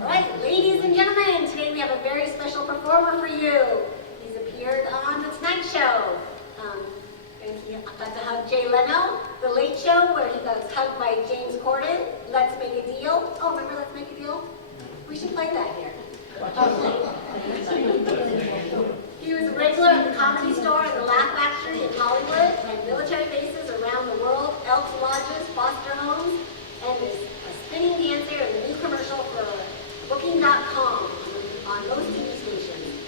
All right, ladies and gentlemen, today we have a very special performer for you. He's appeared on The Tonight Show. And he got to hug Jay Leno, The Late Show, where he got hugged by James Corden. Let's Make a Deal. Oh, remember Let's Make a Deal? We should play that here. He was a regular at the Comedy Store and the Laugh Factory in Hollywood, and military bases around the world, Elks Lodges, foster homes, and is a spinning dancer in the new commercial for Booking.com on most TV stations.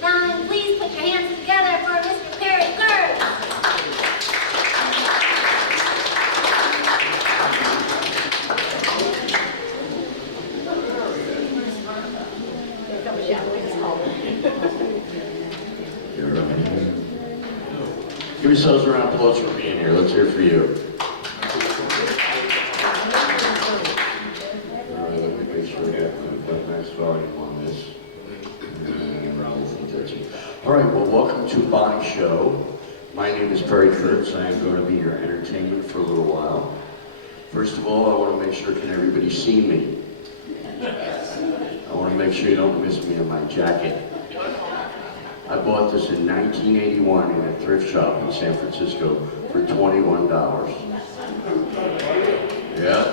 Now, please put your hands together for Mr. Perry Kurtz. Give yourselves a round of applause for being here. Let's hear it for you. All right, let me make sure I got nice volume on this. All right, well, welcome to Bonnie Show. My name is Perry Kurtz. I am going to be your entertainment for a little while. First of all, I want to make sure, can everybody see me? I want to make sure you don't miss me in my jacket. I bought this in 1981 in a thrift shop in San Francisco for $21. Yeah,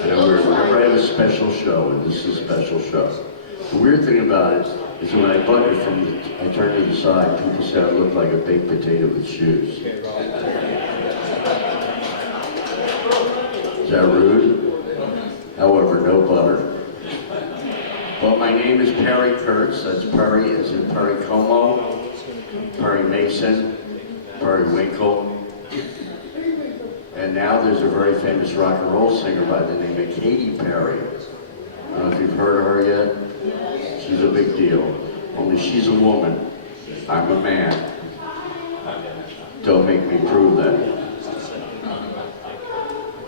and remember I have a special show, and this is a special show. The weird thing about it is when I bought it I turned to the side, people said I looked like a baked potato with shoes. Is that rude? However, no butter. Well, my name is Perry Kurtz. That's Perry as in Perry Como, Perry Mason, Perry Winkle. And now there's a very famous rock and roll singer by the name of Katy Perry. I don't know if you've heard of her yet. She's a big deal. Only she's a woman. I'm a man. Don't make me prove that.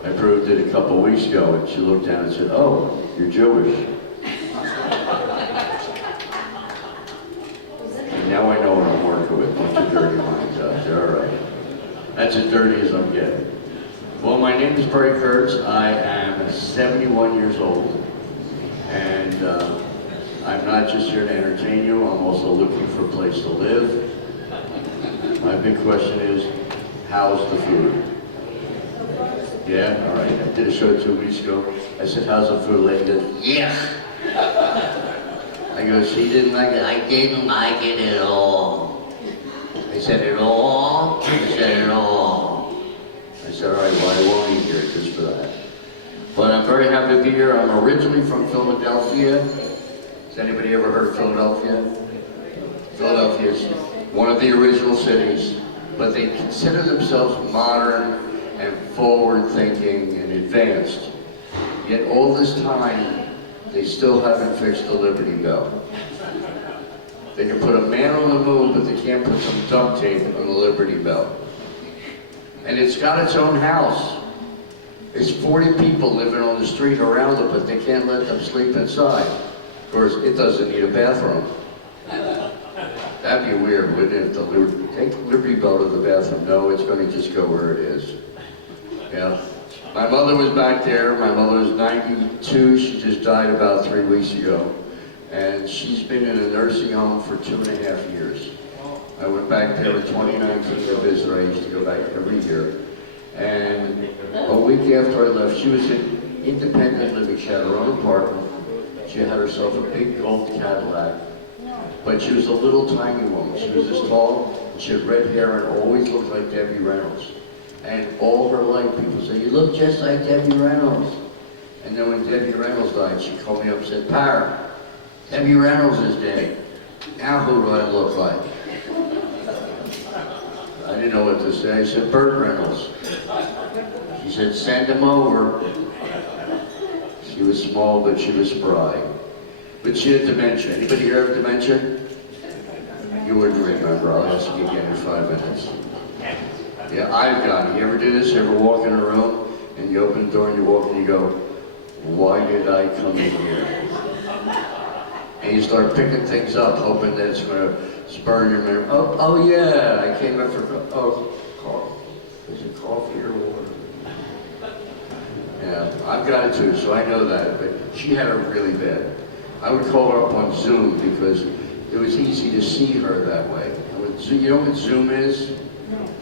I proved it a couple weeks ago, and she looked down and said, "Oh, you're Jewish." Now I know what I'm working with. Bunch of dirty minds out there. All right. That's as dirty as I'm getting. Well, my name is Perry Kurtz. I am 71 years old. And I'm not just here to entertain you. I'm also looking for a place to live. My big question is, how's the food? Yeah? All right. I did a show 2 weeks ago. I said, how's the food? Lady goes, yeah. I go, she didn't like it. I didn't like it at all. I said, at all? I said, at all. I said, all right, well, I won't eat here just for that. But I'm very happy to be here. I'm originally from Philadelphia. Has anybody ever heard of Philadelphia? Philadelphia is one of the original cities, but they consider themselves modern and forward-thinking and advanced. Yet all this time, they still haven't fixed the Liberty Bell. They can put a man on the moon, but they can't put some duct tape on the Liberty Bell. And it's got its own house. There's 40 people living on the street around it, but they can't let them sleep inside. Of course, it doesn't need a bathroom. That'd be weird, wouldn't it? Take the Liberty Bell to the bathroom. No, it's going to just go where it is. Yeah. My mother was back there. My mother was 92. She just died about 3 weeks ago. And she's been in a nursing home for 2.5 years. I went back there in 2019 to visit her. I used to go back every year. And a week after I left, she was in independent living. She had her own apartment. She had herself a big gold Cadillac. But she was a little tiny woman. She was this tall, and she had red hair and always looked like Debbie Reynolds. And all her life, people say, you look just like Debbie Reynolds. And then when Debbie Reynolds died, she called me up and said, Par, Debbie Reynolds is dead. Now who do I look like? I didn't know what to say. I said, Burt Reynolds. She said, send him over. She was small, but she was spry. But she had dementia. Anybody here have dementia? You wouldn't remember. I'll ask you again in 5 minutes. Yeah, I've got it. You ever do this? You ever walk in a room and you open the door and you walk and you go, why did I come in here? And you start picking things up, hoping that it's going to spur your memory. Oh yeah, I came in for coffee. Is it coffee or water? Yeah, I've got it too, so I know that, but she had it really bad. I would call her up on Zoom because it was easy to see her that way. You know what Zoom is?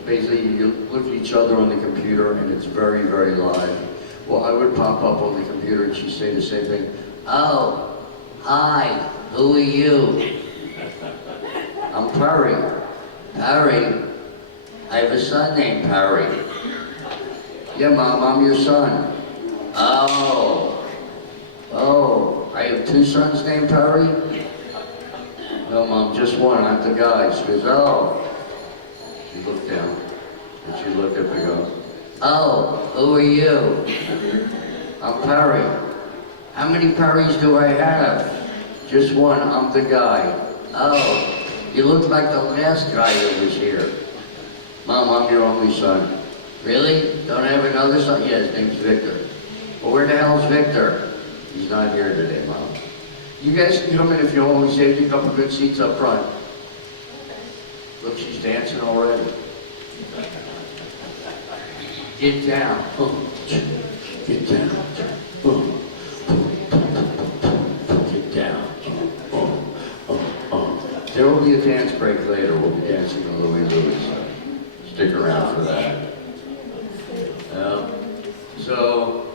Basically, you look at each other on the computer and it's very, very live. Well, I would pop up on the computer and she'd say the same thing. Oh, hi, who are you? I'm Perry. Perry? I have a son named Perry. Yeah, Mom, I'm your son. Oh. Oh, I have two sons named Perry? No, Mom, just one. I'm the guy. She goes, oh. She looked down, and she looked up and goes, oh, who are you? I'm Perry. How many Perrys do I have? Just one. I'm the guy. Oh, you look like the last guy that was here. Mom, I'm your only son. Really? Don't I have another son? Yeah, his name's Victor. Well, where the hell's Victor? He's not here today, Mom. You guys can come in if you want. We saved you a couple good seats up front. Look, she's dancing already. Get down. Get down. Get down. There will be a dance break later. We'll be dancing to Louie Louie. Stick around for that. So,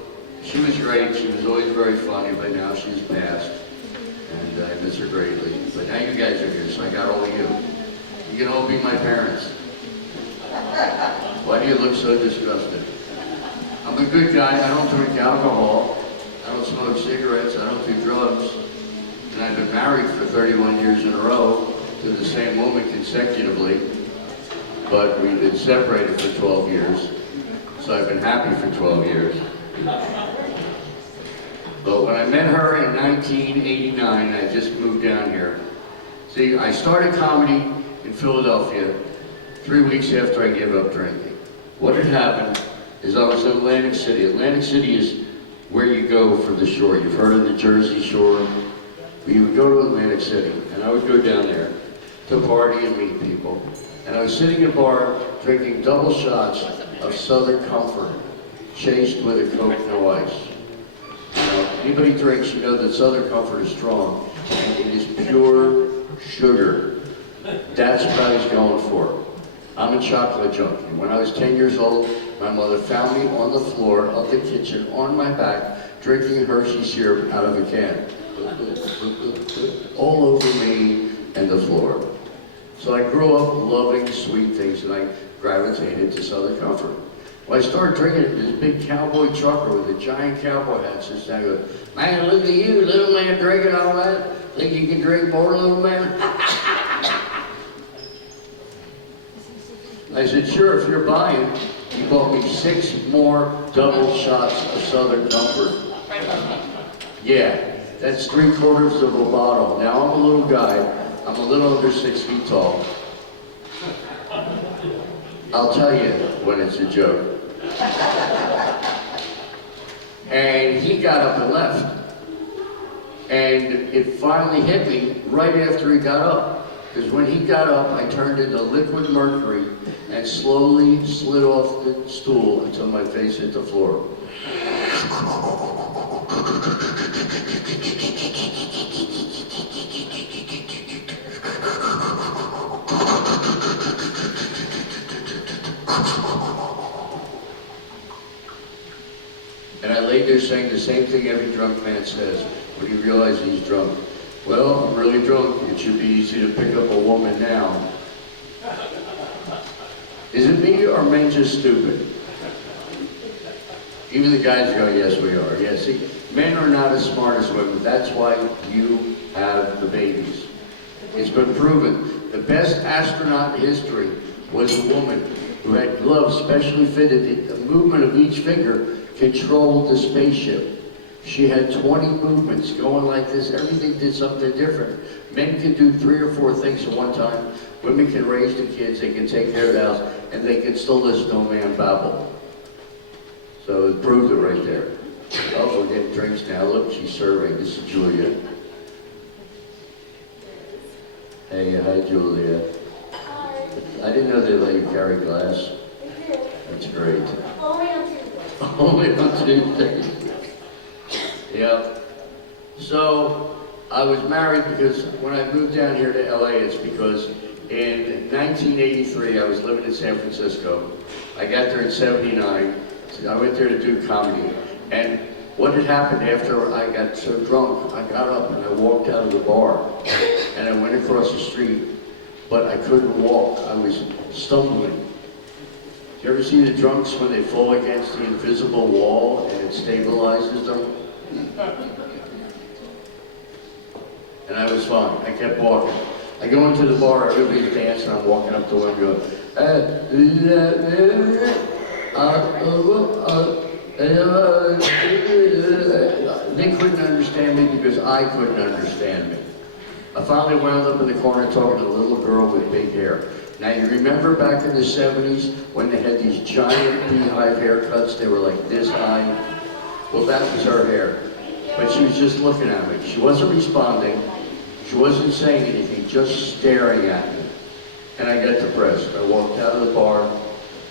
she was great. She was always very funny, but now she's passed. And I miss her greatly. But now you guys are here, so I got all of you. You can all be my parents. Why do you look so disgusted? I'm a good guy. I don't drink alcohol. I don't smoke cigarettes. I don't do drugs. And I've been married for 31 years in a row to the same woman consecutively. But we've been separated for 12 years. So I've been happy for 12 years. But when I met her in 1989, I just moved down here. See, I started comedy in Philadelphia 3 weeks after I gave up drinking. What had happened is I was in Atlantic City. Atlantic City is where you go for the shore. You've heard of the Jersey Shore? Well, you would go to Atlantic City, and I would go down there to party and meet people. And I was sitting in a bar drinking double shots of Southern Comfort, chased with a Coke, no ice. You know, anybody drinks, you know that Southern Comfort is strong, and it is pure sugar. That's what I was going for. I'm a chocolate junkie. When I was 10 years old, my mother found me on the floor of the kitchen on my back, drinking Hershey syrup out of a can. All over me and the floor. So I grew up loving sweet things, and I gravitated to Southern Comfort. Well, I started drinking this big cowboy trucker with a giant cowboy hat sits down and goes, man, look at you, little man, drinking all that. Think you can drink more, little man? I said, sure, if you're buying. He bought me 6 more double shots of Southern Comfort. Yeah, that's 3/4 of a bottle. Now, I'm a little guy. I'm a little under 6 feet tall. I'll tell you when it's a joke. And he got up and left. And it finally hit me right after he got up. Because when he got up, I turned into liquid mercury and slowly slid off the stool until my face hit the floor. And I laid there saying the same thing every drunk man says when he realizes he's drunk. Well, I'm really drunk. It should be easy to pick up a woman now. Is it me or men just stupid? Even the guys go, yes, we are. Yeah, see, men are not as smart as women. That's why you have the babies. It's been proven. The best astronaut in history was a woman who had gloves specially fitted. The movement of each finger controlled the spaceship. She had 20 movements going like this. Everything did something different. Men can do 3 or 4 things at one time. Women can raise the kids, they can take care of the house, and they can still listen to a man babble. So it proved it right there. Oh, we're getting drinks now. Look, she's serving. This is Julia. Hey, hi, Julia. Hi. I didn't know they let you carry glass. They did. That's great. Only on Tuesday. Only on Tuesday. Yeah. So I was married because when I moved down here to LA, it's because in 1983 I was living in San Francisco. I got there in '79. I went there to do comedy. And what had happened after I got so drunk, I got up and I walked out of the bar and I went across the street, but I couldn't walk. I was stumbling. Do you ever see the drunks when they fall against the invisible wall and it stabilizes them? And I was fine. I kept walking. I go into the bar, everybody's dancing, I'm walking up to one and go, they couldn't understand me because I couldn't understand me. I finally wound up in the corner talking to a little girl with big hair. Now you remember back in the 70s when they had these giant beehive haircuts, they were like this high? Well, that was her hair. But she was just looking at me. She wasn't responding. She wasn't saying anything, just staring at me. And I got depressed. I walked out of the bar,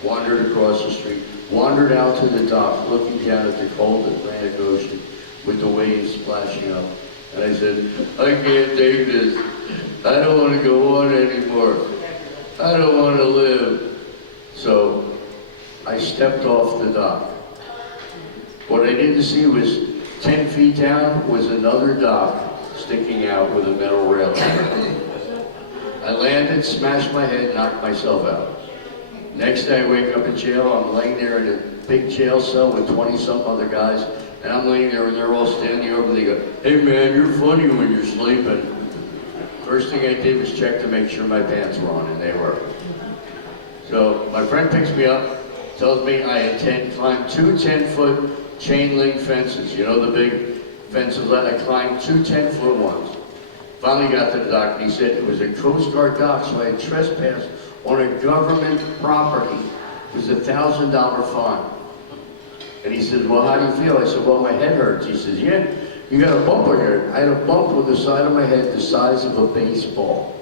wandered across the street, wandered out to the dock, looking down at the cold Atlantic Ocean with the waves splashing up. And I said, I can't take this. I don't want to go on anymore. I don't want to live. So I stepped off the dock. What I didn't see was 10 feet down was another dock sticking out with a metal railing. I landed, smashed my head, knocked myself out. Next day I wake up in jail, I'm laying there in a big jail cell with 20-some other guys, and I'm laying there and they're all standing over, they go, hey man, you're funny when you're sleeping. First thing I did was check to make sure my pants were on, and they were. So my friend picks me up, tells me I had climbed two 10-foot chain link fences, you know the big fences that I climbed, two 10-foot ones. Finally got to the dock and he said it was a Coast Guard dock, so I had trespassed on a government property. It was a $1,000 fine. And he said, well, how do you feel? I said, well, my head hurts. He says, yeah, you got a bump on your head. I had a bump on the side of my head the size of a baseball.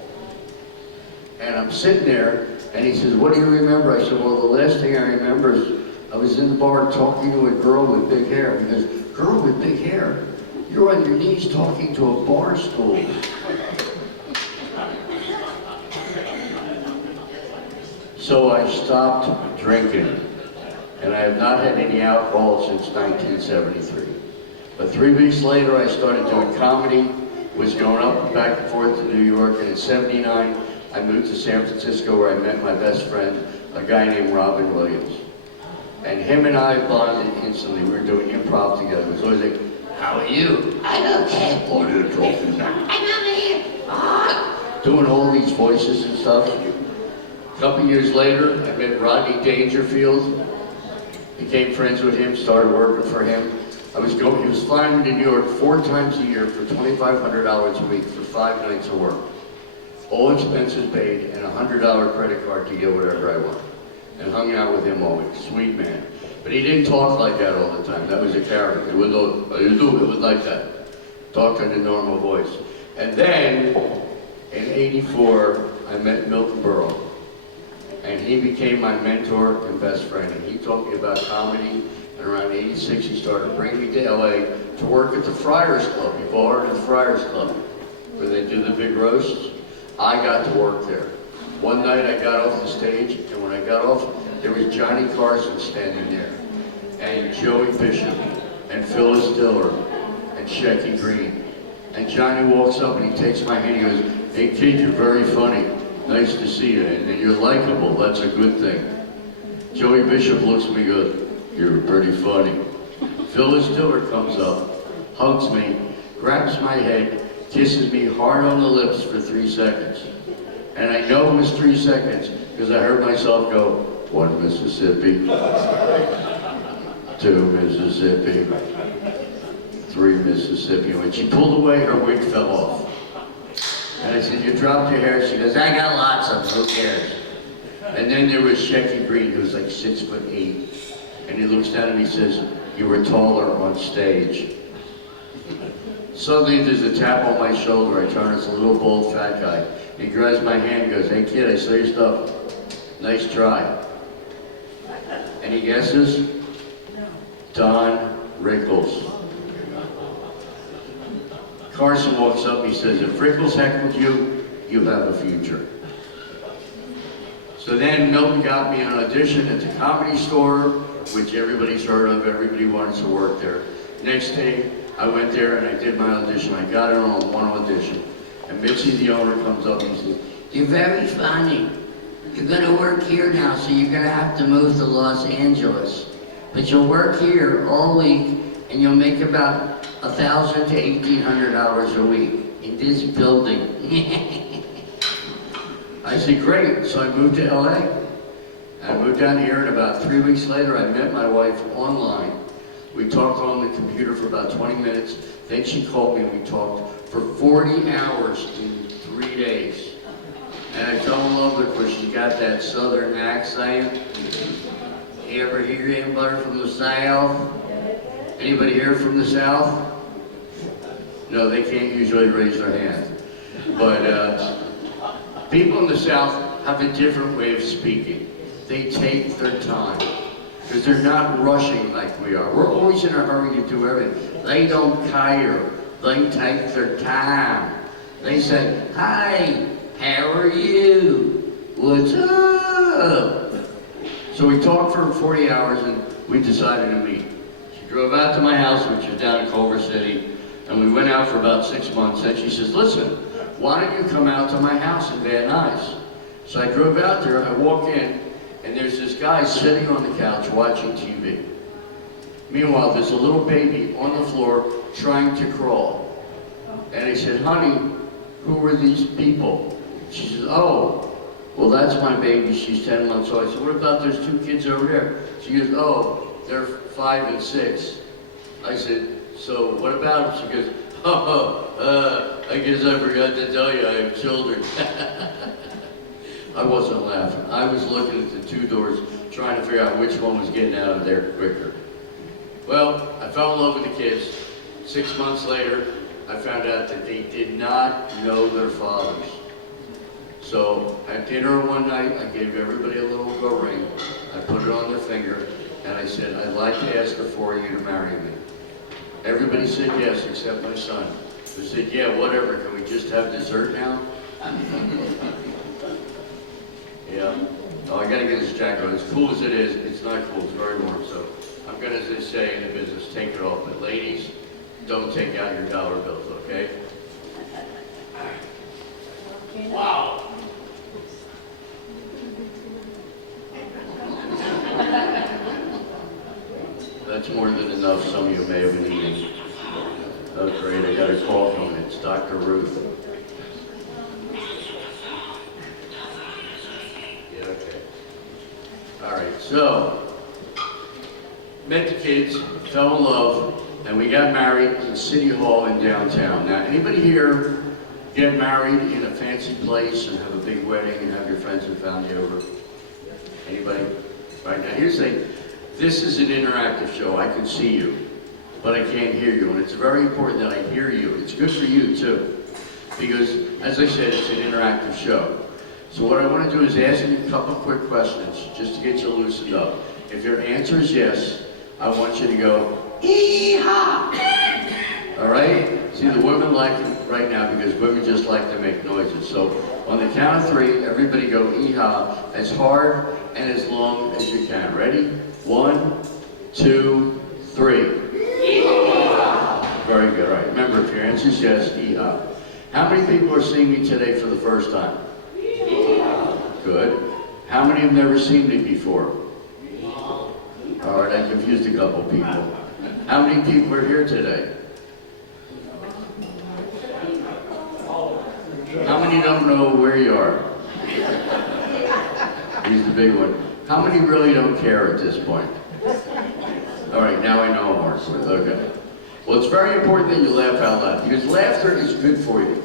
And I'm sitting there and he says, what do you remember? I said, well, the last thing I remember is I was in the bar talking to a girl with big hair. He goes, girl with big hair? You're on your knees talking to a bar stool. So I stopped drinking, and I have not had any alcohol since 1973. But 3 weeks later, I started doing comedy, was going up and back and forth to New York, and in '79, I moved to San Francisco where I met my best friend, a guy named Robin Williams. And him and I bonded instantly. We were doing improv together. It was always like, how are you? I don't care. What are you talking about? I'm over here. Doing all these voices and stuff. A couple years later, I met Rodney Dangerfield. Became friends with him, started working for him. He was flying me to New York 4 times a year for $2,500 a week for 5 nights of work. All expenses paid and a $100 credit card to get whatever I want. And hung out with him always, sweet man. But he didn't talk like that all the time. That was a character. It was like that. Talk in a normal voice. And then, in '84, I met Milton Berle. And he became my mentor and best friend. And he taught me about comedy. And around '86, he started bringing me to LA to work at the Friars Club. You've all heard of the Friars Club, where they do the big roasts. I got to work there. One night I got off the stage, and when I got off, there was Johnny Carson standing there, and Joey Bishop, and Phyllis Diller, and Shecky Green. And Johnny walks up and he takes my hand, he goes, hey kid, you're very funny. Nice to see you, and you're likable, that's a good thing. Joey Bishop looks at me and goes, you're pretty funny. Phyllis Diller comes up, hugs me, grabs my head, kisses me hard on the lips for 3 seconds. And I know it was 3 seconds because I heard myself go, 1 Mississippi, 2 Mississippi, 3 Mississippi. When she pulled away, her wig fell off. And I said, you dropped your hair? She goes, I got lots of them, who cares? And then there was Shecky Green, who was like 6'8". And he looks down and he says, you were taller on stage. Suddenly there's a tap on my shoulder. I turn, it's a little bald fat guy. He grabs my hand and goes, hey kid, I saw your stuff. Nice try. And he guesses? Don Rickles. Carson walks up and he says, if Frickles heckled you, you have a future. So then Milton got me an audition at the Comedy Store, which everybody's heard of, everybody wants to work there. Next day, I went there and I did my audition. I got it on one audition. And Mitzi, the owner, comes up and says, you're very funny. You're gonna work here now, so you're gonna have to move to Los Angeles. But you'll work here all week and you'll make about $1,000 to $1,800 a week in this building. I said, great. So I moved to LA. I moved down here, and about 3 weeks later, I met my wife online. We talked on the computer for about 20 minutes. Then she called me, and we talked for 40 hours in 3 days. And I fell in love with her because she got that southern accent. You ever hear anybody from the South? Anybody here from the South? No, they can't usually raise their hand. But people in the South have a different way of speaking. They take their time, because they're not rushing like we are. We're always in a hurry to do everything. They don't care. They take their time. They say, hi, how are you? What's up? So we talked for 40 hours and we decided to meet. She drove out to my house, which is down in Culver City, and we went out for about 6 months. And she says, listen, why don't you come out to my house in Van Nuys? So I drove out there, I walk in, and there's this guy sitting on the couch watching TV. Meanwhile, there's a little baby on the floor trying to crawl. And I said, honey, who are these people? She says, oh, well, that's my baby, she's 10 months old. I said, what about those 2 kids over there? She goes, oh, they're 5 and 6. I said, so what about them? She goes, I guess I forgot to tell you I have children. I wasn't laughing. I was looking at the 2 doors, trying to figure out which one was getting out of there quicker. Well, I fell in love with the kids. 6 months later, I found out that they did not know their fathers. So at dinner one night, I gave everybody a little gold ring. I put it on their finger, and I said, I'd like to ask the 4 of you to marry me. Everybody said yes, except my son. They said, yeah, whatever, can we just have dessert now? Yeah. Oh, I gotta get this jacket on. As cool as it is, it's not cool, it's very warm, so I'm gonna just say in the business, take it off. But ladies, don't take out your dollar bills, okay? Wow. That's more than enough. Some of you may have been eating. Oh, great. I got a call from it. It's Dr. Ruth. Yeah, okay. All right, so, met the kids, fell in love, and we got married in City Hall in downtown. Now, anybody here get married in a fancy place and have a big wedding and have your friends and family over? Anybody? Right, now here's the thing. This is an interactive show. I can see you, but I can't hear you, and it's very important that I hear you. It's good for you, too, because, as I said, it's an interactive show. So what I want to do is ask you a couple quick questions, just to get you loosened up. If your answer is yes, I want you to go, ee-haw! All right? See, the women like it right now because women just like to make noises. So on the count of 3, everybody go ee-haw as hard and as long as you can. Ready? 1, 2, 3. Ee-haw! Very good. All right. Remember, if your answer is yes, ee-haw. How many people are seeing me today for the first time? Ee-haw! Good. How many have never seen me before? All right, I confused a couple people. How many people are here today? How many don't know where you are? Here's the big one. How many really don't care at this point? All right, now I know I'm working with. Okay. Well, it's very important that you laugh out loud because laughter is good for you.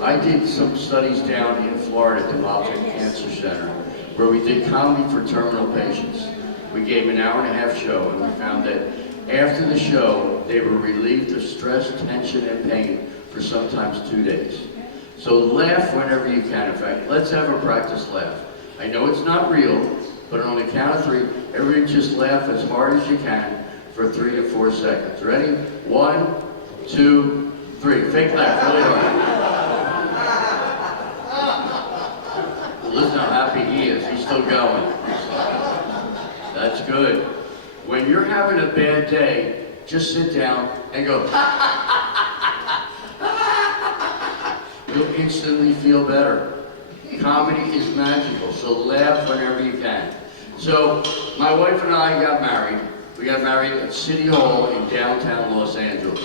I did some studies down in Florida at the Moffitt Cancer Center where we did comedy for terminal patients. We gave an hour-and-a-half show, and we found that after the show, they were relieved of stress, tension, and pain for sometimes 2 days. So laugh whenever you can. In fact, let's have a practice laugh. I know it's not real, but on the count of 3, everybody just laugh as hard as you can for 3 to 4 seconds. Ready? 1, 2, 3. Fake laugh. good. When you're having a bad day, just sit down and go, you'll instantly feel better. Comedy is magical, so laugh whenever you can. So, my wife and I got married. We got married at City Hall in downtown Los Angeles.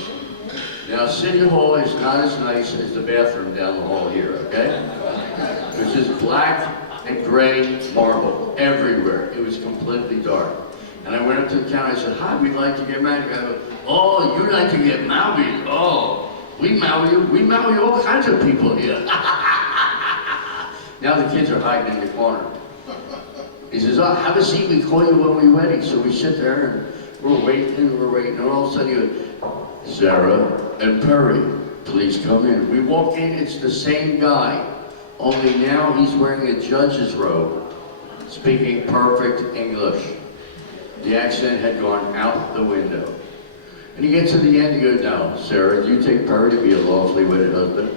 Now, City Hall is not as nice as the bathroom down the hall here, okay? Which is black and gray marble everywhere. It was completely dark. And I went up to the counter, I said, hi, we'd like to get married. I go, oh, you'd like to get married? Oh, we marry all kinds of people here. Now the kids are hiding in the corner. He says, oh, have a seat, we call you when we're wedding. So we sit there and we're waiting, and all of a sudden he goes, Sarah and Perry, please come in. We walk in, it's the same guy, only now he's wearing a judge's robe, speaking perfect English. The accent had gone out the window. And he gets to the end, he goes, now, Sarah, do you take Perry to be a lawfully wedded husband?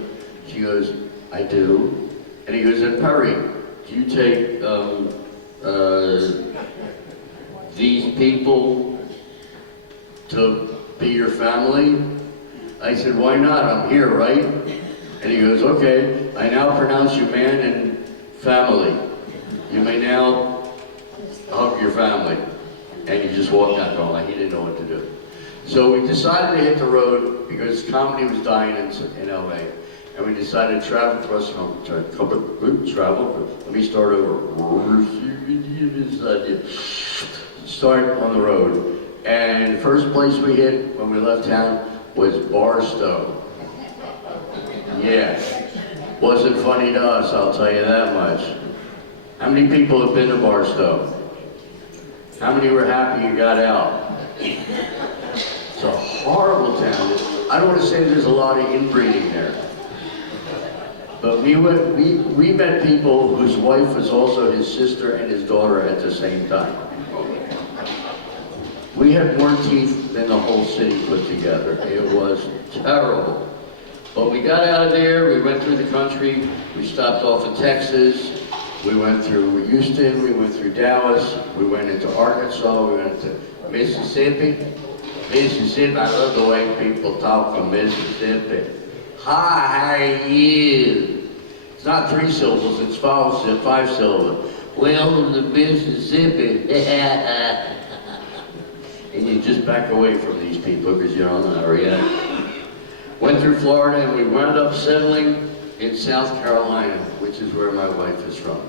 She goes, I do. And he goes, and Perry, do you take these people to be your family? I said, why not? I'm here, right? And he goes, okay, I now pronounce you man and family. You may now hug your family. And he just walked out going like he didn't know what to do. So we decided to hit the road because comedy was dying in LA. And we decided to travel across the country. Travel. Let me start over. Start on the road. And the first place we hit when we left town was Barstow. Yeah. Wasn't funny to us, I'll tell you that much. How many people have been to Barstow? How many were happy you got out? It's a horrible town. I don't want to say there's a lot of inbreeding there. But we met people whose wife was also his sister and his daughter at the same time. We had more teeth than the whole city put together. It was terrible. But we got out of there, we went through the country, we stopped off in Texas, we went through Houston, we went through Dallas, we went into Arkansas, we went into Mississippi. Mississippi, I love the way people talk from Mississippi. Hi, how are you? It's not 3 syllables, it's 5 syllables. Welcome to Mississippi. And you just back away from these people because you don't know yet. Went through Florida and we wound up settling in South Carolina, which is where my wife is from.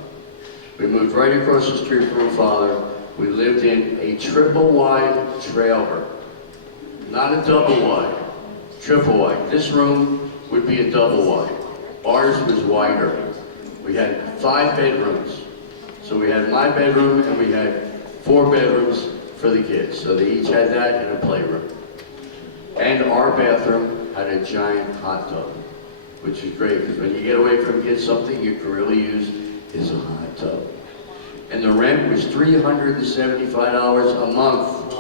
We moved right across the street from her father. We lived in a triple wide trailer. Not a double wide, triple wide. This room would be a double wide. Ours was wider. We had 5 bedrooms. So we had my bedroom and we had 4 bedrooms for the kids. So they each had that and a playroom. And our bathroom had a giant hot tub, which is great because when you get away from kids, something you can really use is a hot tub. And the rent was $375 a month.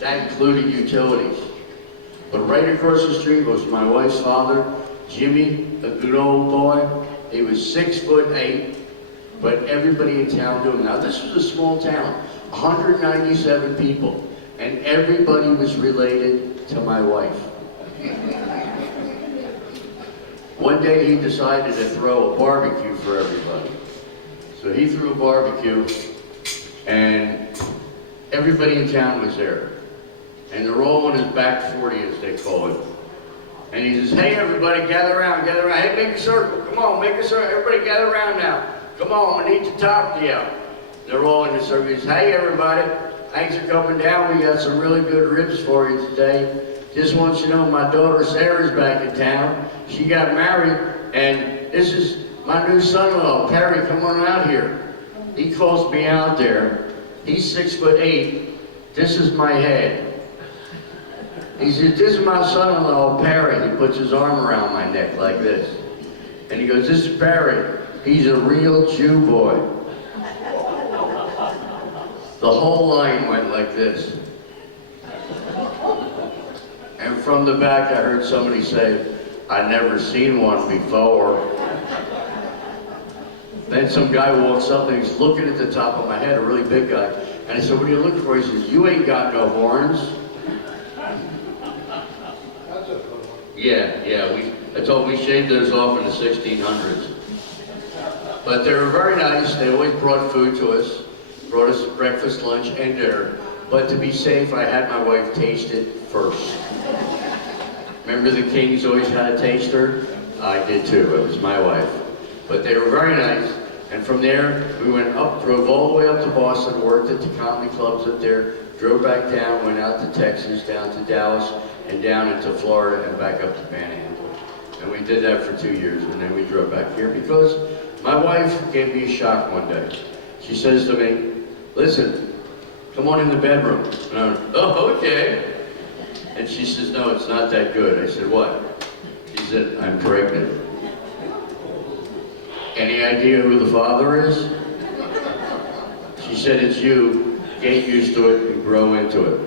That included utilities. But right across the street was my wife's father, Jimmy, a good old boy. He was 6'8", but everybody in town knew him. Now this was a small town, 197 people, and everybody was related to my wife. One day he decided to throw a barbecue for everybody. So he threw a barbecue, and everybody in town was there. And they're all on his back 40, as they call it. And he says, hey everybody, gather around, gather around. Hey, make a circle, come on, make a circle. Everybody gather around now. Come on, we need to talk to you. They're all in the circle. He says, hey everybody, thanks for coming down. We got some really good ribs for you today. Just want you to know my daughter Sarah's back in town. She got married, and this is my new son-in-law, Perry. Come on out here. He calls me out there. He's 6'8". This is my head. He says, this is my son-in-law, Perry. He puts his arm around my neck like this. And he goes, this is Perry. He's a real Jew boy. The whole line went like this. And from the back, I heard somebody say, I've never seen one before. Then some guy walks up and he's looking at the top of my head, a really big guy. And I said, what are you looking for? He says, you ain't got no horns. Yeah, I told him we shaved those off in the 1600s. But they were very nice. They always brought food to us, brought us breakfast, lunch, and dinner. But to be safe, I had my wife taste it first. Remember the kings always had a taster? I did too, it was my wife. But they were very nice. And from there, we went up, drove all the way up to Boston, worked at the comedy clubs up there, drove back down, went out to Texas, down to Dallas, and down into Florida, and back up to Panhandle. And we did that for 2 years, and then we drove back here because my wife gave me a shock one day. She says to me, listen, come on in the bedroom. And I went, oh, okay. And she says, no, it's not that good. I said, what? She said, I'm pregnant. Any idea who the father is? She said, it's you. Get used to it and grow into it.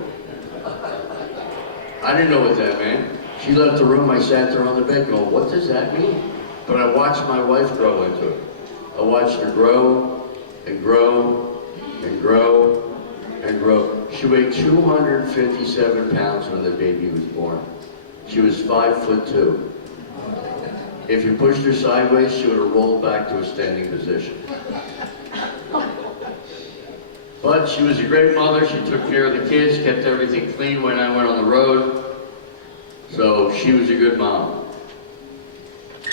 I didn't know what that meant. She left the room, I sat there on the bed going, what does that mean? But I watched my wife grow into it. I watched her grow and grow and grow and grow. She weighed 257 pounds when the baby was born. She was 5'2". If you pushed her sideways, she would have rolled back to a standing position. But she was a great mother. She took care of the kids, kept everything clean when I went on the road. So she was a good mom.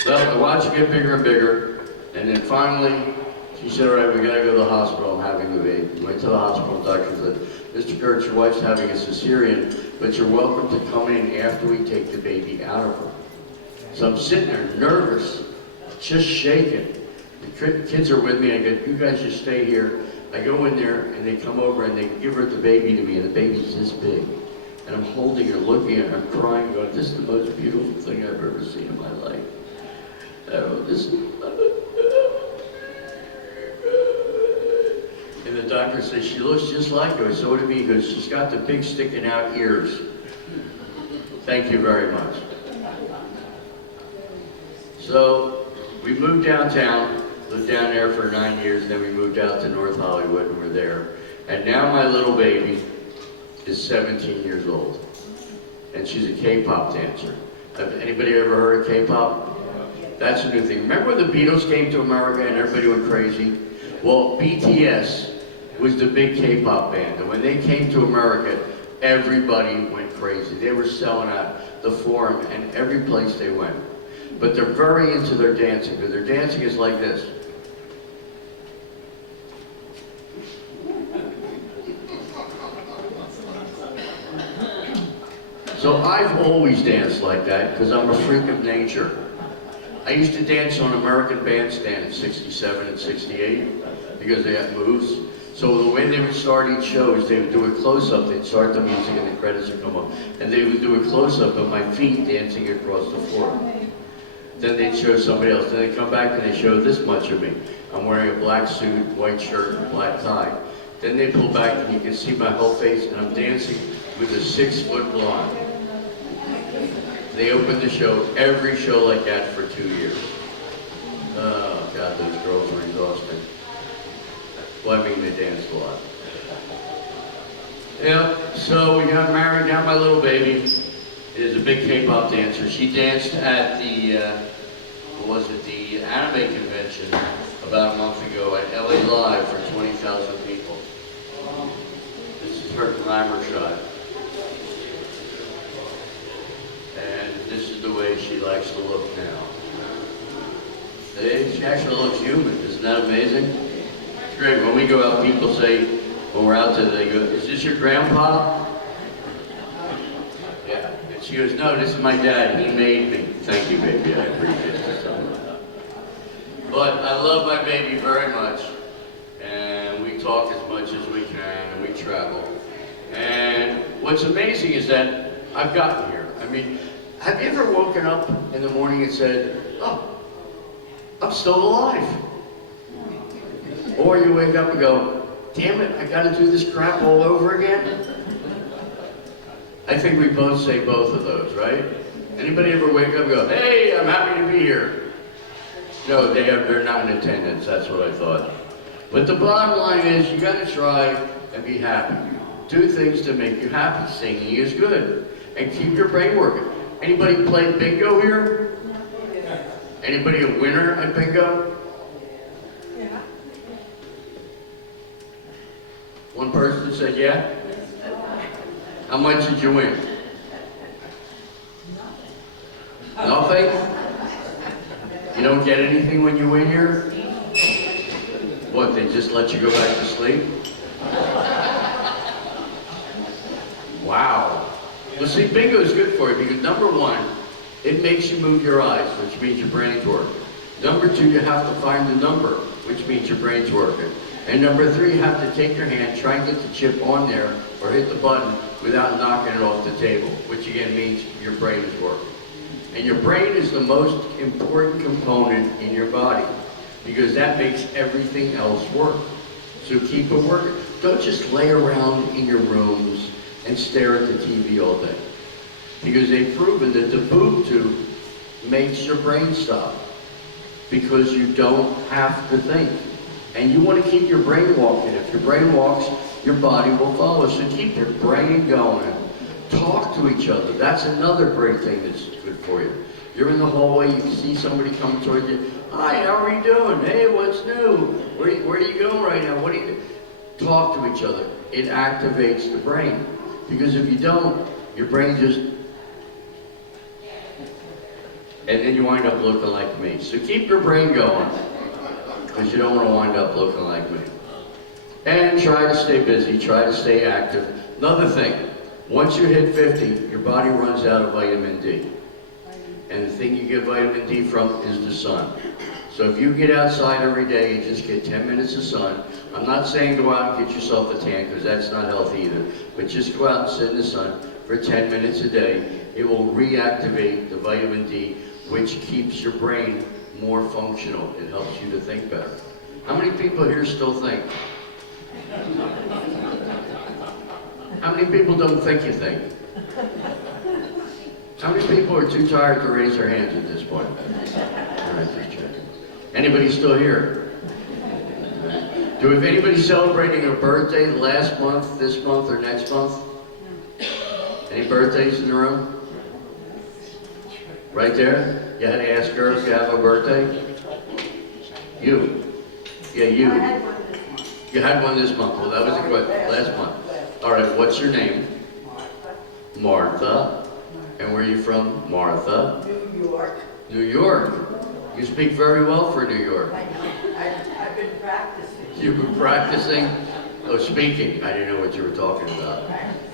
Well, I watched her get bigger and bigger. And then finally, she said, all right, we gotta go to the hospital. I'm having the baby. We went to the hospital. The doctor said, Mr. Kurtz, your wife's having a cesarean, but you're welcome to come in after we take the baby out of her. So I'm sitting there nervous, just shaking. The kids are with me. I go, you guys just stay here. I go in there and they come over and they give her the baby to me, and the baby's this big. And I'm holding her, looking at her, I'm crying, going, this is the most beautiful thing I've ever seen in my life. And the doctor says, she looks just like you. I said, what do you mean? He goes, she's got the big sticking out ears. Thank you very much. So we moved downtown, lived down there for 9 years, and then we moved out to North Hollywood and we're there. And now my little baby is 17 years old. And she's a K-pop dancer. Have anybody ever heard of K-pop? That's a new thing. Remember when the Beatles came to America and everybody went crazy? Well, BTS was the big K-pop band. And when they came to America, everybody went crazy. They were selling out the Forum and every place they went. But they're very into their dancing, because their dancing is like this. So I've always danced like that, because I'm a freak of nature. I used to dance on American Bandstand in 67 and 68, because they had moves. So when they would start each shows, they would do a close-up. They'd start the music and the credits would come up. And they would do a close-up of my feet dancing across the floor. Then they'd show somebody else. Then they'd come back and they'd show this much of me. I'm wearing a black suit, white shirt, and black tie. Then they pull back and you can see my whole face, and I'm dancing with a 6-foot blonde. They opened the show, every show like that for 2 years. Oh God, those girls were exhausting. Well, I mean, they danced a lot. Yeah, so we got married, now my little baby is a big K-pop dancer. She danced at the, the anime convention about a month ago at LA Live for 20,000 people. This is her glamour shot. And this is the way she likes to look now. See? She actually looks human, isn't that amazing? It's great, when we go out, people say, when we're out there, they go, is this your grandpa? Yeah. And she goes, no, this is my dad, he made me. Thank you, baby, I appreciate it so much. But I love my baby very much, and we talk as much as we can, and we travel. And what's amazing is that I've gotten here. I mean, have you ever woken up in the morning and said, oh, I'm still alive? Or you wake up and go, damn it, I gotta do this crap all over again? I think we both say both of those, right? Anybody ever wake up and go, hey, I'm happy to be here? No, they're not in attendance, that's what I thought. But the bottom line is, you gotta try and be happy. Do things to make you happy. Singing is good. And keep your brain working. Anybody play bingo here? Anybody a winner at bingo? Yeah. One person said yeah? How much did you win? Nothing? You don't get anything when you win here? What, they just let you go back to sleep? Wow. Well, see, bingo is good for you because number one, it makes you move your eyes, which means your brain's working. Number two, you have to find the number, which means your brain's working. And number three, you have to take your hand, try and get the chip on there, or hit the button without knocking it off the table, which again means your brain is working. And your brain is the most important component in your body because that makes everything else work. So keep it working. Don't just lay around in your rooms and stare at the TV all day. Because they've proven that the boob tube makes your brain stop. Because you don't have to think. And you want to keep your brain walking. If your brain walks, your body will follow. So keep your brain going. Talk to each other. That's another great thing that's good for you. You're in the hallway, you see somebody coming toward you. Hi, how are you doing? Hey, what's new? Where are you going right now? What do you do? Talk to each other. It activates the brain. Because if you don't, your brain just... And then you wind up looking like me. So keep your brain going. Because you don't want to wind up looking like me. And try to stay busy, try to stay active. Another thing, once you hit 50, your body runs out of vitamin D. And the thing you get vitamin D from is the sun. So if you get outside every day and just get 10 minutes of sun, I'm not saying go out and get yourself a tan because that's not healthy either, but just go out and sit in the sun for 10 minutes a day. It will reactivate the vitamin D, which keeps your brain more functional. It helps you to think better. How many people here still think? How many people don't think you think? How many people are too tired to raise their hands at this point? All right, just checking. Anybody still here? Do we have anybody celebrating a birthday last month, this month, or next month? Any birthdays in the room? Right there? You had to ask her if you have a birthday? You. Yeah, you. I had one this month. You had one this month. Well, that was a good last month. All right, what's your name? Martha. Martha. And where are you from? Martha. New York. New York. You speak very well for New York. I know. I've been practicing. You've been practicing? Oh, speaking. I didn't know what you were talking about.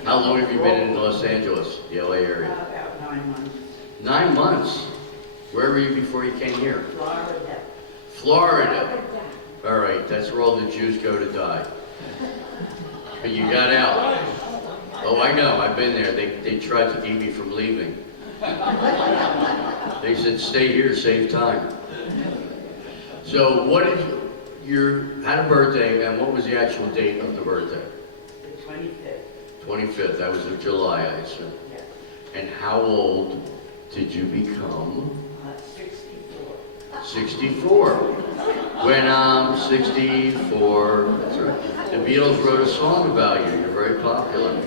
How long have you been in Los Angeles, the LA area? About 9 months. 9 months. Where were you before you came here? Florida. Florida. All right, that's where all the Jews go to die. But you got out. Oh, I know. I've been there. They tried to keep me from leaving. They said, stay here, save time. So what did you had a birthday, and what was the actual date of the birthday? The 25th. 25th. That was of July, I assume. Yes. And how old did you become? 64. 64. When I'm 64, that's right. The Beatles wrote a song about you. You're very popular.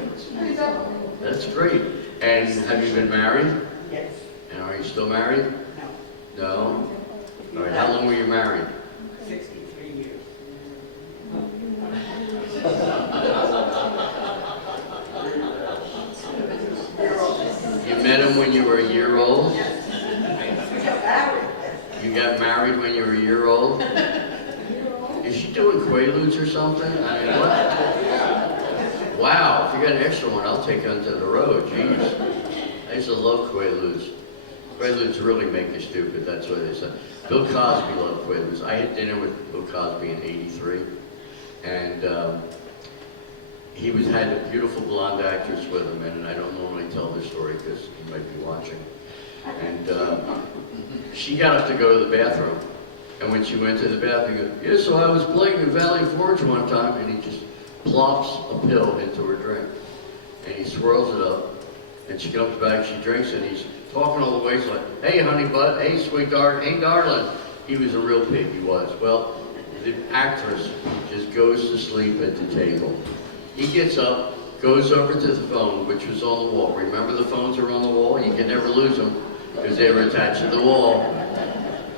That's great. And have you been married? Yes. And are you still married? No. No? All right. How long were you married? 63 years. You met him when you were a year old? Yes. We got married. You got married when you were a year old? Is she doing Quaaludes or something? I mean, what? Wow, if you got an extra one, I'll take it onto the road. Jeez. I used to love Quaaludes. Quaaludes really make you stupid, that's what they said. Bill Cosby loved Quaaludes. I had dinner with Bill Cosby in '83, and he had a beautiful blonde actress with him, and I don't normally tell this story because he might be watching. And she got up to go to the bathroom, and when she went to the bathroom, he goes, yeah, so I was playing in Valley Forge one time, and he just plops a pill into her drink, and he swirls it up, and she comes back, she drinks it, and he's talking all the way, he's like, hey honey bud, hey sweetheart, hey darling. He was a real pig, he was. Well, the actress just goes to sleep at the table. He gets up, goes over to the phone, which was on the wall. Remember the phones are on the wall? You can never lose them because they were attached to the wall.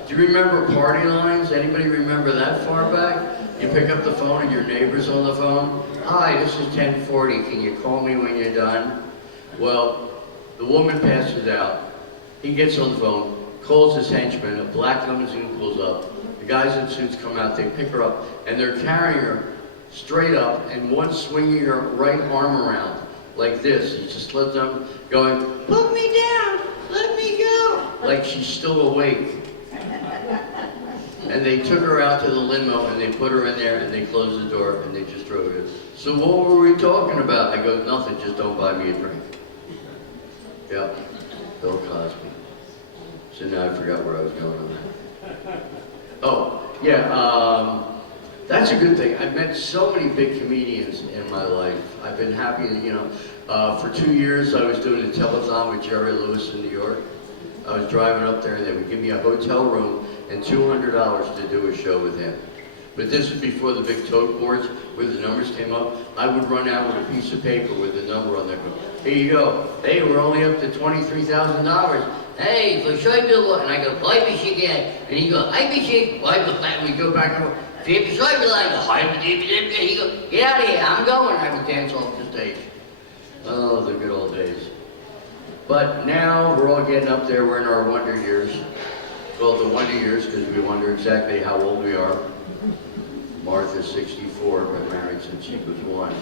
Do you remember party lines? Anybody remember that far back? You pick up the phone and your neighbor's on the phone. Hi, this is 1040. Can you call me when you're done? Well, the woman passes out. He gets on the phone, calls his henchman, a black limousine pulls up. The guys in suits come out, they pick her up, and they're carrying her straight up, and one swinging her right arm around, like this. He just lets them going, put me down, let me go, like she's still awake. And they took her out to the limo, and they put her in there, and they closed the door, and they just drove it. So what were we talking about? I go, nothing, just don't buy me a drink. Yeah, Bill Cosby. So now I forgot where I was going on that. Oh, yeah, that's a good thing. I've met so many big comedians in my life. I've been happy that, you know, for 2 years I was doing a telethon with Jerry Lewis in New York. I was driving up there and they would give me a hotel room and $200 to do a show with him. But this was before the big tote boards where the numbers came up. I would run out with a piece of paper with a number on there. Here you go. Hey, we're only up to $23,000. Hey, so show me the look. And I go, bye, Michigan. And he goes, hi, Michigan. We go back and forth. And he goes, get out of here, I'm going. I would dance off the stage. Oh, the good old days. But now we're all getting up there. We're in our wonder years. Well, the wonder years because we wonder exactly how old we are. Martha's 64, been married since she was 1.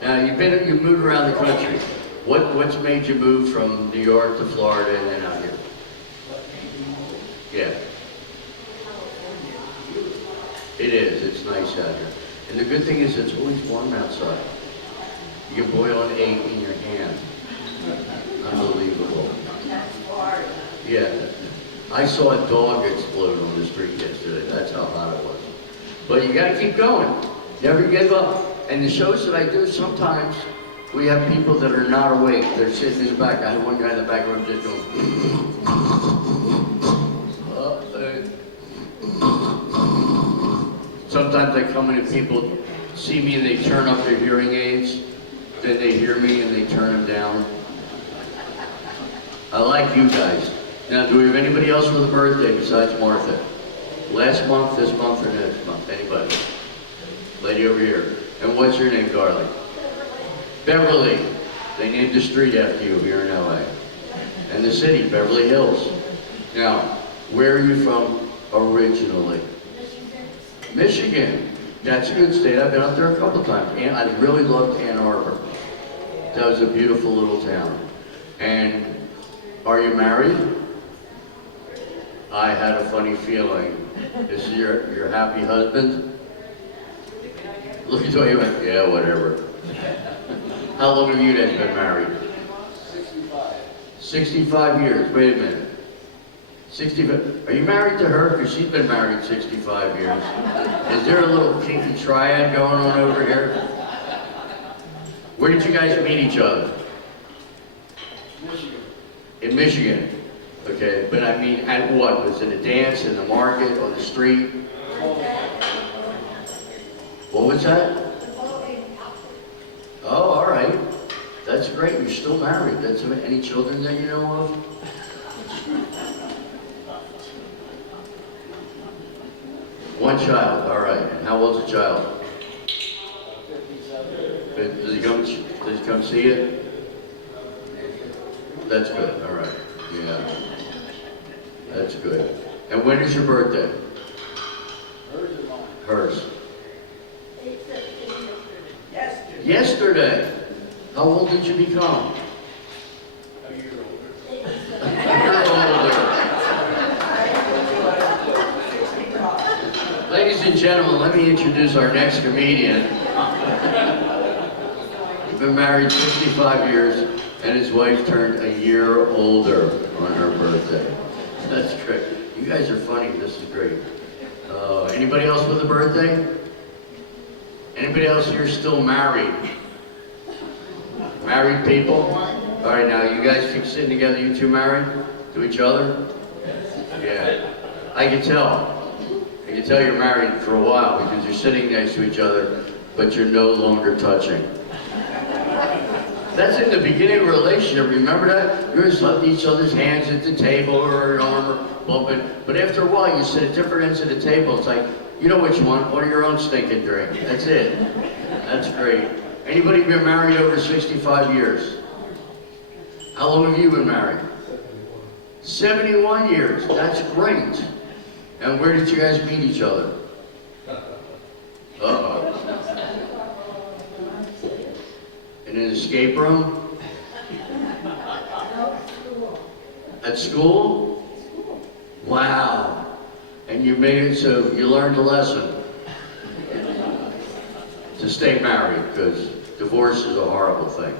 Now you moved around the country. What's made you move from New York to Florida and then out here? Yeah. It is. It's nice out here. And the good thing is it's always warm outside. You can boil an egg in your hand. Unbelievable. Yeah. I saw a dog explode on the street yesterday. That's how hot it was. But you got to keep going. Never give up. And the shows that I do, sometimes we have people that are not awake. They're sitting in the back. I had one guy in the back room just going. Sometimes I come in and people see me and they turn up their hearing aids. Then they hear me and they turn them down. I like you guys. Now, do we have anybody else with a birthday besides Martha? Last month, this month, or next month? Anybody? Lady over here. And what's your name, darling? Beverly. They named a street after you here in LA. And the city, Beverly Hills. Now, where are you from originally? Michigan. That's a good state. I've been up there a couple times. And I really loved Ann Arbor. That was a beautiful little town. And are you married? I had a funny feeling. Is he your happy husband? Look at you went, yeah, whatever. How long have you guys been married? 65. 65 years. Wait a minute. 65. Are you married to her? Because she's been married 65 years. Is there a little kinky triad going on over here? Where did you guys meet each other? Michigan. In Michigan. Okay, but I mean, at what? Was it a dance in the market, on the street? What was that? Oh, all right. That's great. You're still married. That's any children that you know of? One child. All right. And how old's the child? 57. Does he come see it? That's good. All right. Yeah. That's good. And when is your birthday? Hers or mine? Hers. Yesterday. Yesterday. How old did you become? A year older. Ladies and gentlemen, let me introduce our next comedian. He's been married 65 years, and his wife turned a year older on her birthday. That's great. You guys are funny. This is great. Anybody else with a birthday? Anybody else here still married? Married people? All right, now you guys keep sitting together. You two married to each other? Yeah. I can tell. I can tell you're married for a while because you're sitting next to each other, but you're no longer touching. That's in the beginning of a relationship, remember that? You're just letting each other's hands at the table or an arm or bumping. But after a while, you sit at different ends of the table. It's like, you know what you want, order your own stinking drink. That's it. That's great. Anybody been married over 65 years? How long have you been married? 71 years. That's great. And where did you guys meet each other? Uh-oh. In an escape room? At school? Wow. And you made it so you learned a lesson to stay married, because divorce is a horrible thing.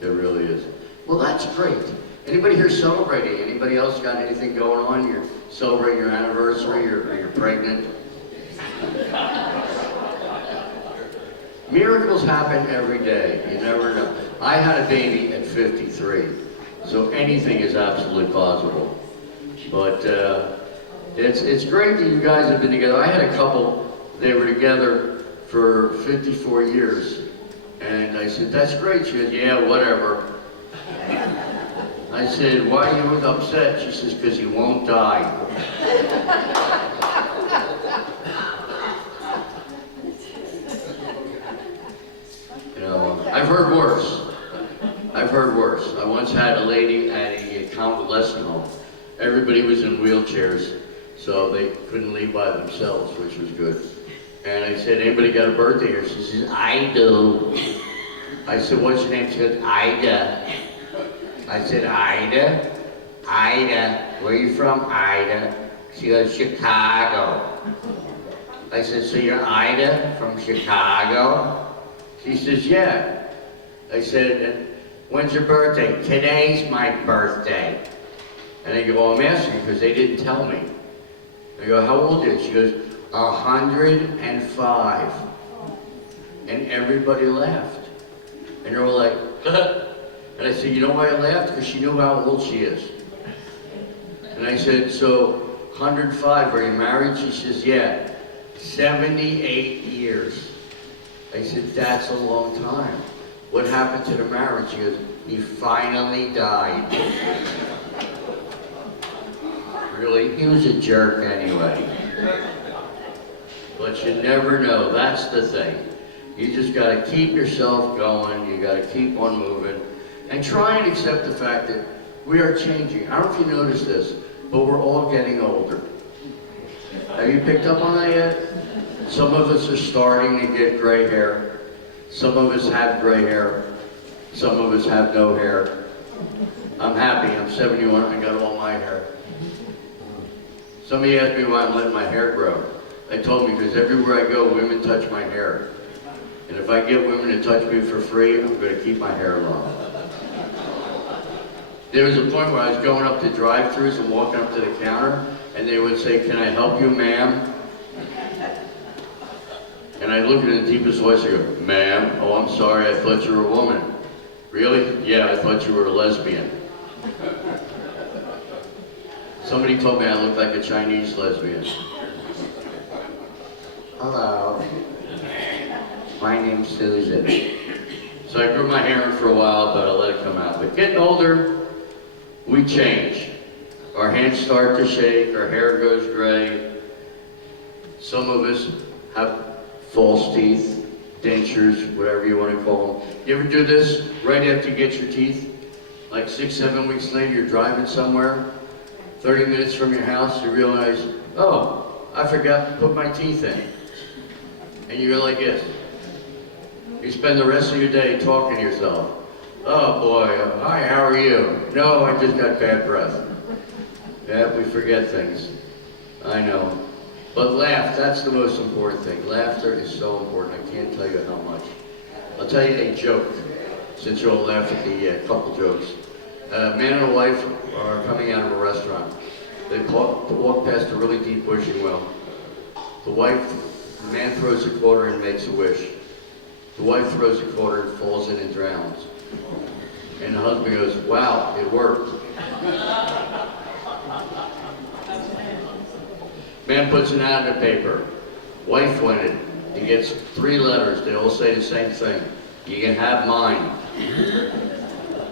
It really is. Well, that's great. Anybody here celebrating? Anybody else got anything going on? You're celebrating your anniversary or you're pregnant? Miracles happen every day. You never know. I had a baby at 53, so anything is absolutely possible. But it's great that you guys have been together. I had a couple, they were together for 54 years. And I said, that's great. She goes, yeah, whatever. I said, why are you upset? She says, because he won't die. You know, I've heard worse. I've heard worse. I once had a lady at a convalescent home. Everybody was in wheelchairs, so they couldn't leave by themselves, which was good. And I said, anybody got a birthday here? She says, I do. I said, what's your name? She goes, Ida. I said, Ida? Ida. Where are you from, Ida? She goes, Chicago. I said, so you're Ida from Chicago? She says, yeah. I said, when's your birthday? Today's my birthday. And I go, well, I'm asking because they didn't tell me. I go, how old is she? She goes, 105. And everybody laughed. And they were like, and I said, you know why I laughed? Because she knew how old she is. And I said, so 105, are you married? She says, yeah, 78 years. I said, that's a long time. What happened to the marriage? She goes, he finally died. Really? He was a jerk anyway. But you never know, that's the thing. You just gotta keep yourself going, you gotta keep on moving, and try and accept the fact that we are changing. I don't know if you noticed this, but we're all getting older. Have you picked up on that yet? Some of us are starting to get gray hair. Some of us have gray hair. Some of us have no hair. I'm happy, I'm 71, I got all my hair. Somebody asked me why I'm letting my hair grow. I told them because everywhere I go, women touch my hair. And if I get women to touch me for free, I'm going to keep my hair long. There was a point where I was going up to drive-thrus and walking up to the counter, and they would say, can I help you, ma'am? And I look in the deepest voice and go, ma'am? Oh, I'm sorry, I thought you were a woman. Really? Yeah, I thought you were a lesbian. Somebody told me I looked like a Chinese lesbian. Hello. My name's Susan. So I grew my hair in for a while, but I let it come out. But getting older, we change. Our hands start to shake, our hair goes gray. Some of us have false teeth, dentures, whatever you want to call them. You ever do this right after you get your teeth? Like 6, 7 weeks later, you're driving somewhere, 30 minutes from your house, you realize, oh, I forgot to put my teeth in. And you go like this. You spend the rest of your day talking to yourself. Oh boy, hi, how are you? No, I just got bad breath. Yeah, we forget things. I know. But laugh, that's the most important thing. Laughter is so important. I can't tell you how much. I'll tell you a joke, since you'll laugh at the couple jokes. A man and a wife are coming out of a restaurant. They walk past a really deep wishing well. The man throws a quarter and makes a wish. The wife throws a quarter and falls in and drowns. And the husband goes, wow, it worked. Man Man puts an ad in the paper. Wife wanted. He gets 3 letters. They all say the same thing. You can have mine.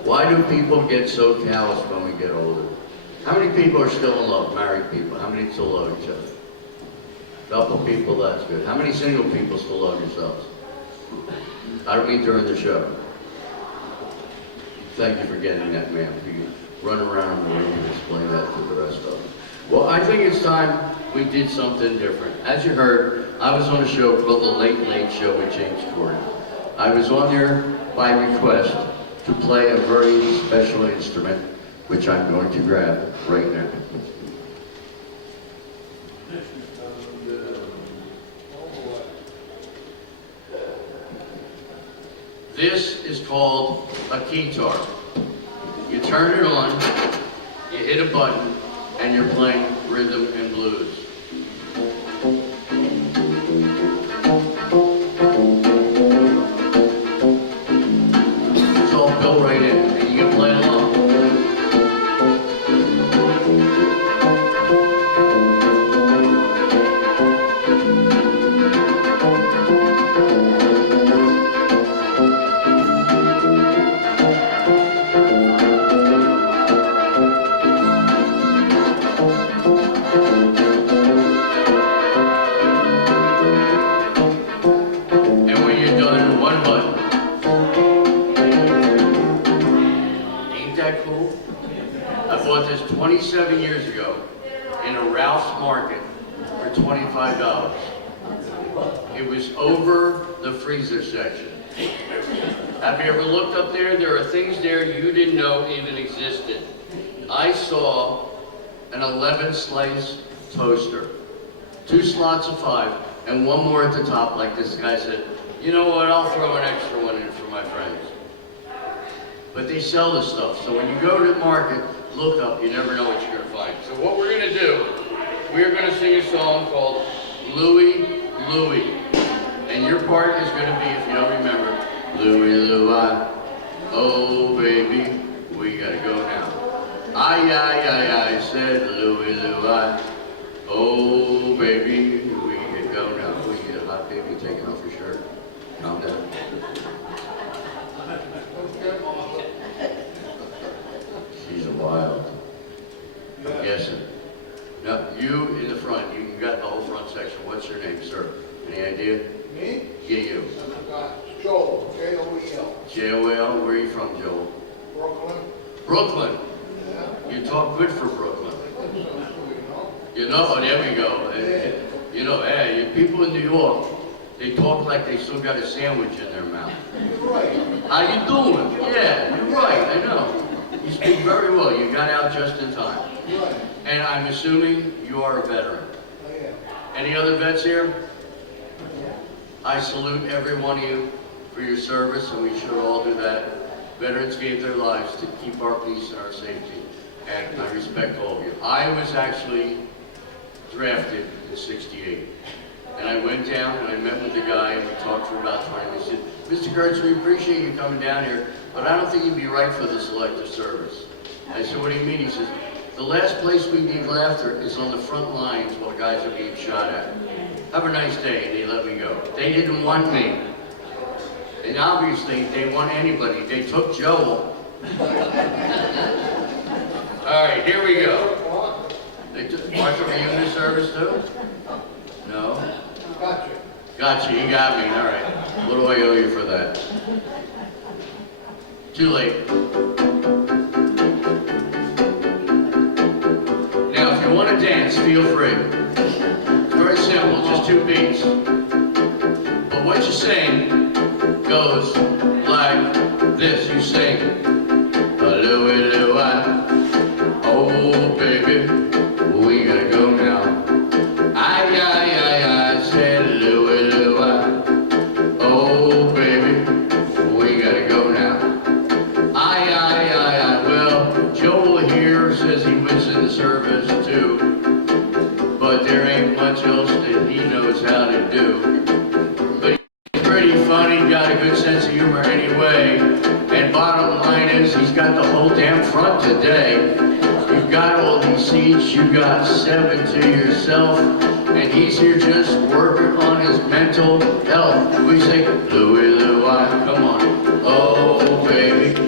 Why do people get so callous when we get older? How many people are still in love? Married people. How many still love each other? Couple people, that's good. How many single people still love yourselves? I don't mean during the show. Thank you for getting that, ma'am. You can run around the room and explain that to the rest of them. Well, I think it's time we did something different. As you heard, I was on a show called The Late Late Show with James Corden. I was on there by request to play a very special instrument, which I'm going to grab right now. This is called a keytar. You turn it on, you hit a button, and you're playing rhythm and blues. It's all built right in, and you can play along. Ain't that cool? I bought this 27 years ago in a Ralph's Market for $25. It was over the freezer section. Have you ever looked up there? There are things there you didn't know even existed. I saw an 11 slice toaster, 2 slots of 5, and 1 more at the top, like this guy said, you know what, I'll throw an extra one in for my friends. But they sell this stuff, so when you go to the market, look up, you never know what you're going to find. So what we're going to do, we're going to sing a song called Louie, Louie. And your part is going to be, if you don't remember, Louie, Louie, oh baby, we got to go now. I said Louie, Louie, oh baby, we can go now. We get a hot baby taking off your shirt. Calm down. She's wild. I'm guessing. Now, you in the front, you got the whole front section. What's your name, sir? Any idea? Me? Yeah, you. Joel, J-O-E-L. J-O-L, where are you from, Joel? Brooklyn. Brooklyn. Yeah. You talk good for Brooklyn. You know? You know, oh, there we go. Yeah. You know, hey, people in New York, they talk like they still got a sandwich in their mouth. You're right. How you doing? Yeah, you're right, I know. You speak very well. You got out just in time. You're right. And I'm assuming you are a veteran. I am. Any other vets here? I salute every one of you for your service, and we should all do that. Veterans gave their lives to keep our peace and our safety, and I respect all of you. I was actually drafted in '68, and I went down and I met with the guy, and we talked for about 20 minutes. He said, Mr. Kurtz, we appreciate you coming down here, but I don't think you'd be right for the selective service. I said, what do you mean? He says, the last place we need laughter is on the front lines while guys are being shot at. Have a nice day, and they let me go. They didn't want me. And obviously, they want anybody. They took Joel. All right, here we go. They took Martha, were you in the service too? No? Gotcha. Gotcha, you got me, all right. What do I owe you for that? Too late. Now, if you want to dance, feel free. It's very simple, just 2 beats. But what you sing goes like this. You sing, Louie, Louie, oh baby, we gotta go now. I said, Louie, Louie, oh baby, we gotta go now. Well, Joel here says he was in the service too, but there ain't much else that he knows how to do. But he's pretty funny, got a good sense of humor anyway, and bottom line is he's got the whole damn front today. You've got all these seats that you got 7 to yourself, and he's here just working on his mental health. We say, Louie, Louie, come on. Oh, baby,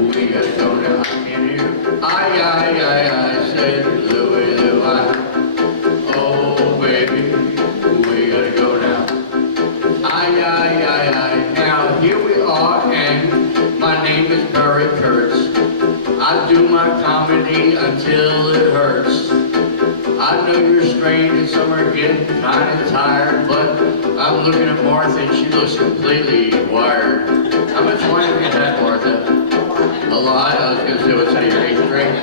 we gotta go now. I can't hear you. I said, Louie, Louie. Oh, baby, we gotta go now. Now, here we are, and my name is Kurtz. I do my comedy until it hurts. I know you're strained and some are getting kind of tired, but I'm looking at Martha and she looks completely wired. How much wine have you had, Martha? A lot? I was going to say, what's that, your 8th drink?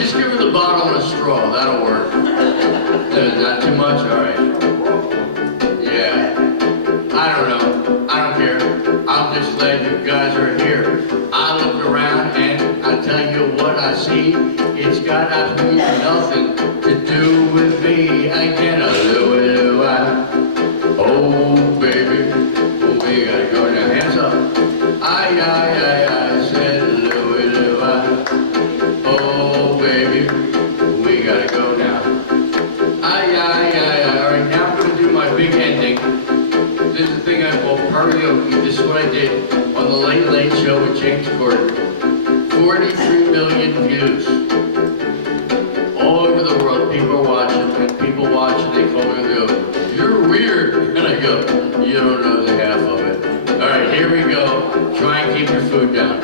Just give her the bottle and a straw, that'll work. Not too much? All right. Yeah. I don't know. I don't care. I'm just glad you guys are here. I look around and I tell you what I see. It's got absolutely nothing to do with me. Again, oh baby, we gotta go now. Hands up. I said Louie. Oh baby, we gotta go now. All right, now I'm gonna do my big ending. This is the thing I call karaoke. This is what I did on the Late Late Show with James Kurtz. 43 million views. All over the world, people are watching. And people watching, they call me and they go, you're weird. And I go, you don't know the half of it. All right, here we go. Try and keep your food down.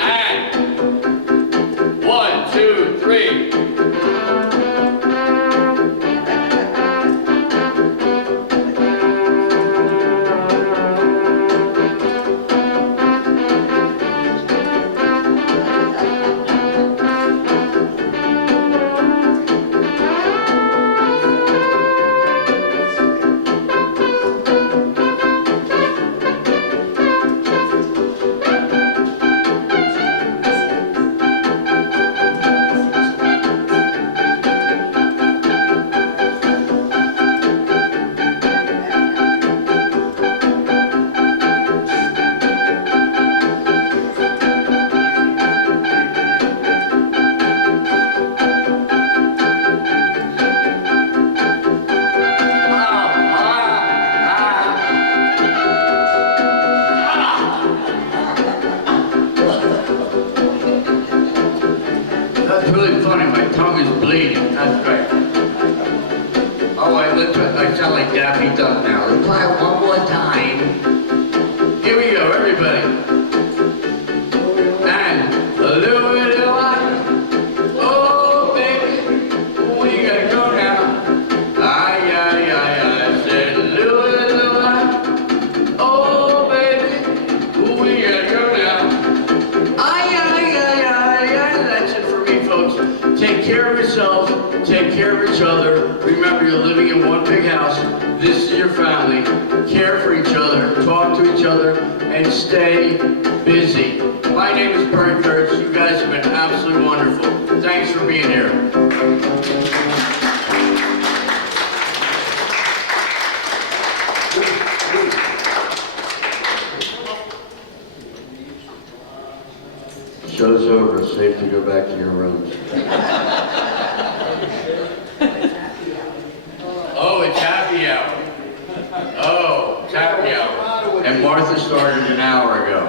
And 1, 2, 3. That's really funny. My tongue is bleeding. That's great. Oh, I sound like Daffy Duck now. Reply one more time. Here we go, everybody. And Louie, oh baby, we gotta go now. I said Louie, oh baby, we gotta go now. That's it for me, folks. Take care of yourselves, take care of each other. Remember, you're living in one big house. This is your family. Care for each other, talk to each other, and stay busy. My name is Kurtz. You guys have been absolutely wonderful. Thanks for being here. Show's over. Safe to go back to your rooms. Oh, it's happy hour. Oh, it's happy hour. And Martha started an hour ago.